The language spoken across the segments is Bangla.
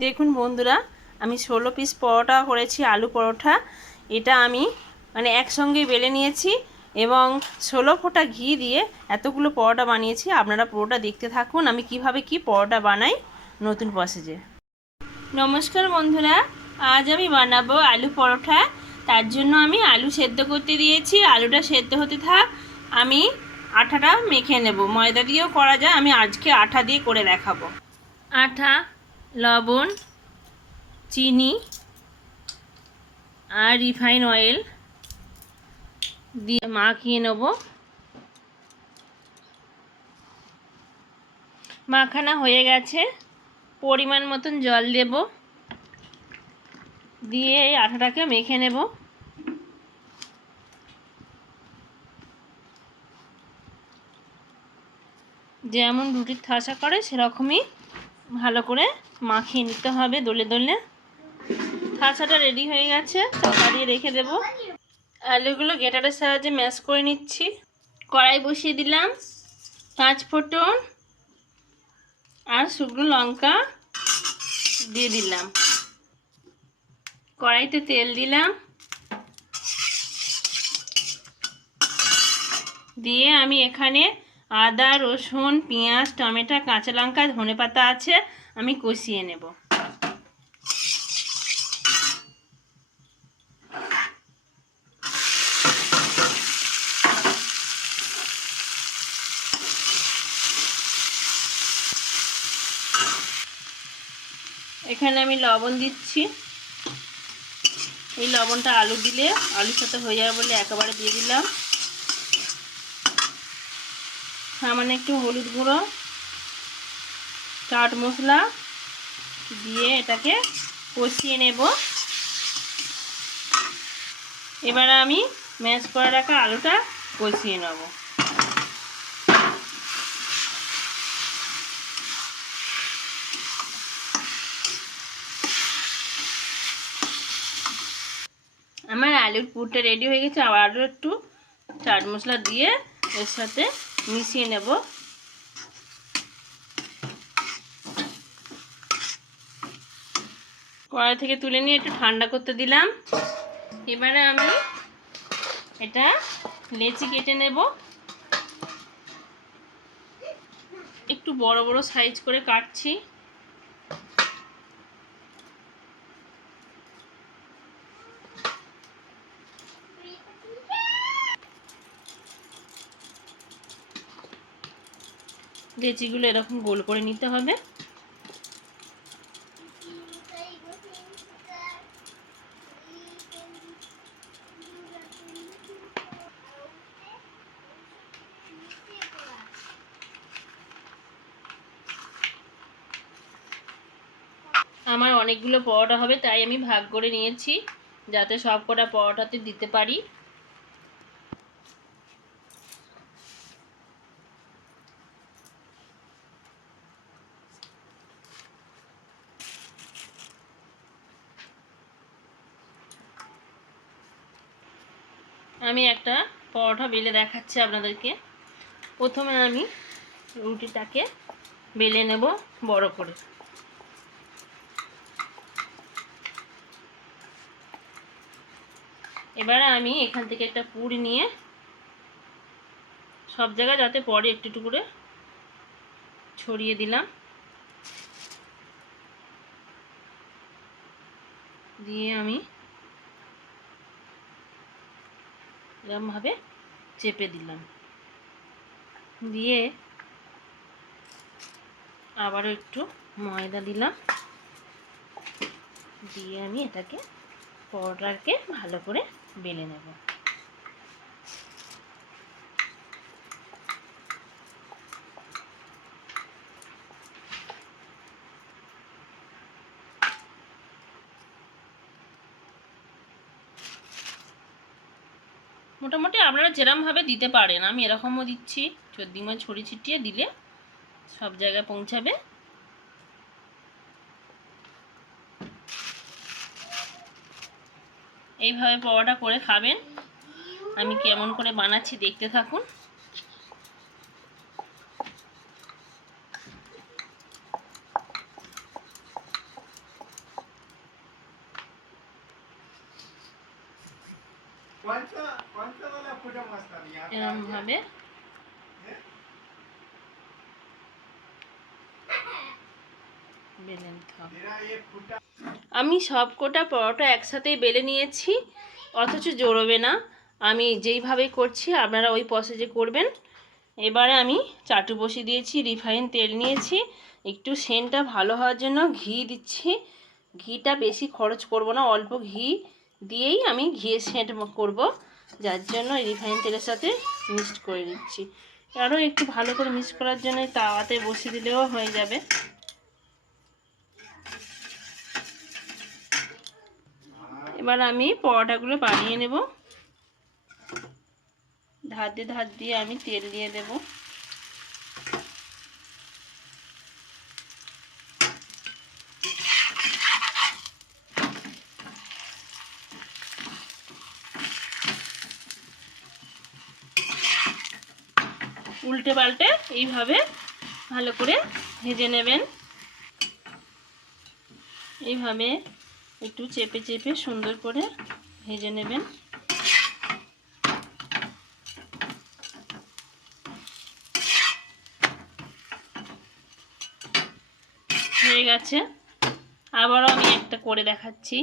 দেখুন বন্ধুরা, আমি 16 পিস পরোটা করেছি, আলু পরোটা। এটা আমি একসঙ্গে বেলে নিয়েছি এবং 16 ফোঁটা ঘি দিয়ে এতগুলো পরোটা বানিয়েছি। আপনারা পুরোটা দেখতে থাকুন আমি কিভাবে কি পরোটা বানাই নতুন প্রসেসে। নমস্কার বন্ধুরা, আজ আমি বানাবো আলু পরোটা। তার জন্য আমি আলু সেদ্ধ করতে দিয়েছি। আলুটা সেদ্ধ হতে থাক, আমি আটাটা মেখে নেব। ময়দা দিয়েও করা যায়, আমি আজকে আটা দিয়ে করে দেখাবো। আটা, লবণ, চিনি আর রিফাইন অয়েল দিয়ে মাখিয়ে নেব। মাখানো হয়ে গেছে, পরিমাণ মতন জল দেব, দিয়ে এই আটাটাকে মেখে নেব। যেমন রুটির থাসা করে সেরকমই ভালো করে মাখিয়ে নিতে হবে দলে দলে। থাসাটা রেডি হয়ে গেছে, চাপা দিয়ে রেখে দেব। আলুগুলো গ্রেটারের সাহায্যে ম্যাশ করে নিচ্ছি। কড়াই বসিয়ে দিলাম, 5 ফোঁটন আর শুকনো লঙ্কা দিয়ে দিলাম। কড়াইতে তেল দিলাম, দিয়ে আমি এখানে আদা, রসুন, পেঁয়াজ, টমেটো, কাঁচা লঙ্কা, ধনেপাতা আছে, আমি কষিয়ে নেব। এখানে আমি লবণ দিচ্ছি। এই লবণটা আলু দিলে আলুর সাথে হয়ে যাবে বলে একেবারে দিয়ে দিলাম। সামান্য একটু হলুদ গুঁড়ো, চাট মশলা দিয়ে এটাকে কষিয়ে নেব। এবার আমি ম্যাশ করে রাখা আলুটা কষিয়ে নেব। আমার আলুর পুরটা রেডি হয়ে গেছে। আবার আরও একটু চাট মশলা দিয়ে এর সাথে মিশিয়ে নেব। কড়াই থেকে তুলে নিয়ে একটু ঠান্ডা করতে দিলাম। এবারে আমি এটা লেচি কেটে নেব। একটু বড় বড় সাইজ করে কাটছি। লেচিগুলো এরকম গোল করে নিতে হবে। আমার অনেকগুলো পরোটা হবে, তাই আমি ভাগ করে নিয়েছি যাতে সব কটা পরোটাতে দিতে পারি। আমি একটা পরোটা বেলে দেখাচ্ছি আপনাদেরকে। প্রথমে আমি রুটিটাকে বেলে নেব বড় করে। এবারে আমি এখান থেকে একটা পুর নিয়ে সব জায়গায় যাতে পরে একটু একটু করে ছড়িয়ে দিলাম। দিয়ে আমি এরকমভাবে চেপে দিলাম, দিয়ে আবারও একটু ময়দা দিলাম, দিয়ে আমি এটাকে পরোটাকে ভালো করে বেলে নেব। মোটামুটি আপনারা যেরকমভাবে দিতে পারেন, আমি এরকমও দিচ্ছি। চর্দিমা ছড়িয়ে ছিটিয়ে দিলে সব জায়গায় পৌঁছাবে। এইভাবে পরোটা করে খাবেন। আমি কেমন করে বানাচ্ছি দেখতে থাকুন। এরমভাবে বেলে নিতে হবে। আমি সবকটা পরোটা একসাথেই বেলে নিয়েছি, অথচ জড়বে না। আমি যেইভাবে করছি আপনারা ওই প্রসেসে করবেন। এবারে আমি চাটু বসিয়ে দিয়েছি, রিফাইন তেল নিয়েছি, একটু সেন্টটা ভালো হওয়ার জন্য ঘি দিচ্ছি। ঘিটা বেশি খরচ করব না, অল্প ঘি দিয়েই আমি ঘিয়ের সেন্ট করব, যার জন্য রিফাইন তেলের সাথে মিক্সড করে দিচ্ছি। আরও একটু ভালো করে মিক্স করার জন্য তাওয়াতে বসিয়ে দিলেও হয়ে যাবে। এবার আমি পরোটাগুলো বানিয়ে নেব। ধার দিয়ে আমি তেল দিয়ে দেব। উল্টে পাল্টে এইভাবে ভালো করে ভেজে নেবেন। এইভাবে একটু চেপে চেপে সুন্দর করে ভেজে নেবেন। হয়ে গেছে, আবারও আমি একটা করে দেখাচ্ছি।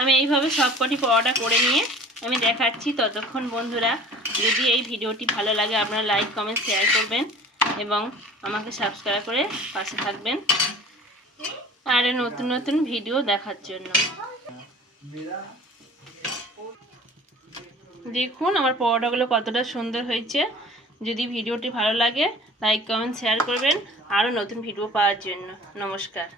আমি এইভাবে সবকটি পরোটা করে নিয়ে আমি দেখাচ্ছি। ততক্ষণ বন্ধুরা, যদি এই ভিডিওটি ভালো লাগে আপনারা লাইক কমেন্ট শেয়ার করবেন এবং আমাকে সাবস্ক্রাইব করে পাশে থাকবেন আর নতুন নতুন ভিডিও দেখার জন্য। দেখুন আমার পরোটাগুলো কতটা সুন্দর হয়েছে। যদি ভিডিওটি ভালো লাগে লাইক কমেন্ট শেয়ার করবেন আরও নতুন ভিডিও পাওয়ার জন্য। নমস্কার।